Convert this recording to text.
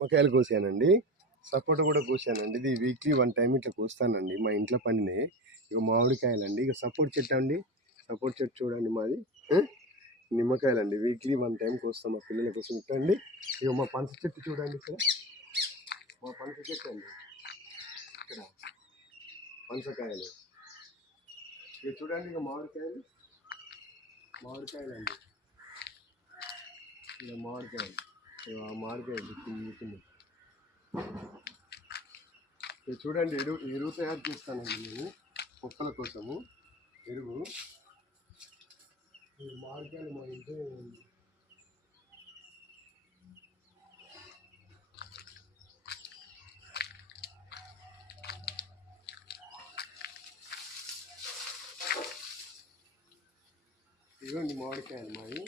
నిమ్మకాయలు కోసానండి, సపోటా కూడా కోసానండి. ఇది వీక్లీ 1 టైం ఇట్లా కోస్తానండి. మా ఇంట్లో పండినాయి. ఇక మామిడికాయలండి, ఇక సపోటా చెట్టు అండి. సపోటా చెట్టు చూడండి మాది. నిమ్మకాయలండి వీక్లీ 1 టైం కోస్తాం మా పిల్లల కోసం. ఇట్టండి ఇక మా పనస చెట్టు చూడండి. ఇక్కడ మా పనస చెట్టు అండి, ఇక్కడ పనసకాయలు. ఇక చూడండి, ఇక మామిడికాయలు. మామిడికాయలండి, ఇక మామిడికాయలు. ఇక ఆ మామిడికాయలు చిన్ని. ఇక చూడండి, ఎరువు తయారు చేస్తానండి నేను మొక్కల కోసము. ఎరువు మామిడికాయలు మా ఇంట్లో ఇదిగోండి మామిడికాయలు మావి.